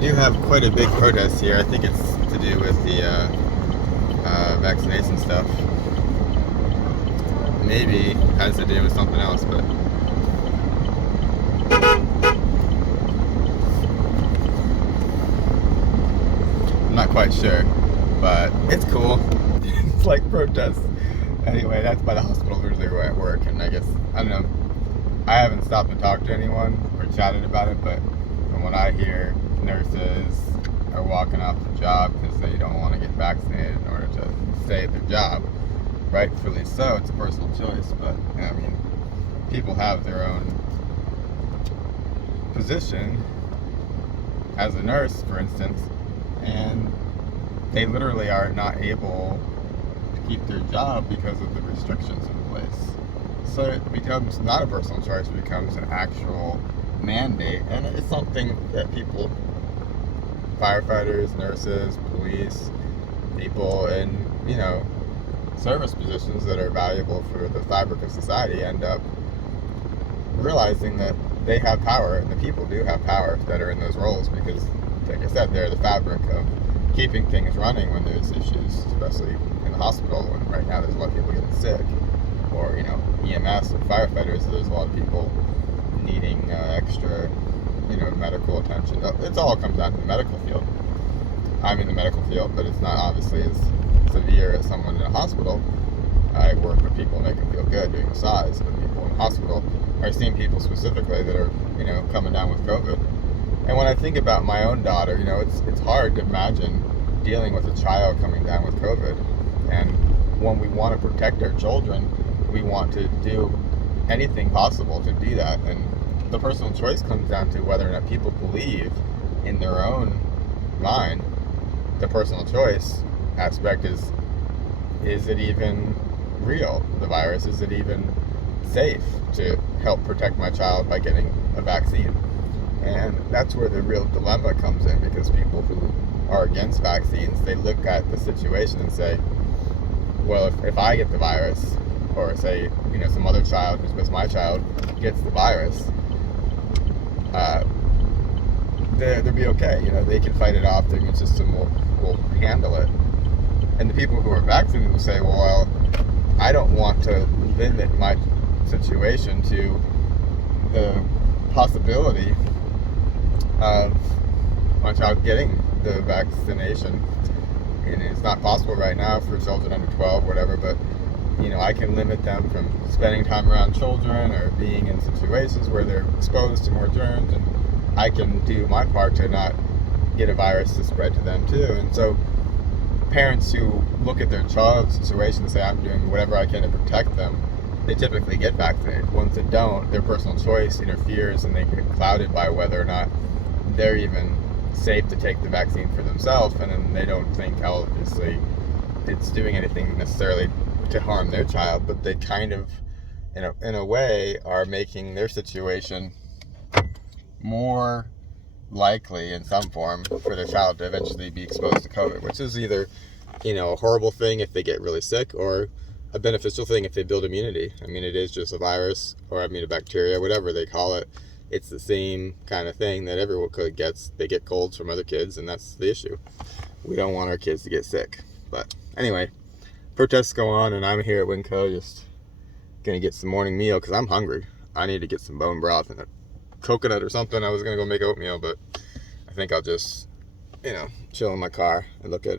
do have quite a big protest here. I think it's to do with the vaccination stuff. Maybe has to do with something else, but I'm not quite sure. But it's cool. It's like protests. Anyway, that's by the hospital usually where I work, and I guess, I don't know, I haven't stopped and talked to anyone or chatted about it, but from what I hear, nurses are walking off the job because they don't want to get vaccinated in order to stay at their job. Rightfully so, it's a personal choice, but I mean, people have their own position as a nurse, for instance, and they literally are not able to keep their job because of the restrictions in place. So it becomes not a personal choice, it becomes an actual mandate, and it's something that people, firefighters, nurses, police, people in, service positions that are valuable for the fabric of society end up realizing that they have power, and the people do have power that are in those roles because, like I said, they're the fabric of keeping things running when there's issues, especially in the hospital when right now there's a lot of people getting sick, or EMS or firefighters, there's a lot of people needing extra medical attention. It all comes down to the medical field. I'm in the medical field, but it's not obviously as severe as someone in a hospital. I work with people and make them feel good doing massage, but people in the hospital are seeing people specifically that are coming down with COVID. And when I think about my own daughter, it's hard to imagine dealing with a child coming down with COVID. And when we want to protect our children, we want to do anything possible to do that. And the personal choice comes down to whether or not people believe in their own mind. The personal choice aspect is it even real, the virus? Is it even safe to help protect my child by getting a vaccine? And that's where the real dilemma comes in, because people who are against vaccines, they look at the situation and say, well, if I get the virus, or say, some other child who's with my child gets the virus, they'll be okay. They can fight it off. Their immune system will handle it. And the people who are vaccinated will say, well, I don't want to limit my situation to the possibility of my child getting the vaccination. And it's not possible right now for children under 12, whatever, but I can limit them from spending time around children or being in situations where they're exposed to more germs, and I can do my part to not get a virus to spread to them too. And so parents who look at their child's situation and say, I'm doing whatever I can to protect them, they typically get vaccinated. Ones that don't, their personal choice interferes, and they get clouded by whether or not they're even safe to take the vaccine for themselves, and then they don't think, obviously, it's doing anything necessarily to harm their child, but they kind of, in a way, are making their situation more likely in some form for their child to eventually be exposed to COVID, which is either, a horrible thing if they get really sick, or a beneficial thing if they build immunity. I mean, it is just a virus, or a bacteria, whatever they call it. It's the same kind of thing that everyone gets. They get colds from other kids, and that's the issue. We don't want our kids to get sick. But anyway, protests go on, and I'm here at Winco just gonna get some morning meal because I'm hungry. I need to get some bone broth and a coconut or something. I was gonna go make oatmeal, but I think I'll just chill in my car and look at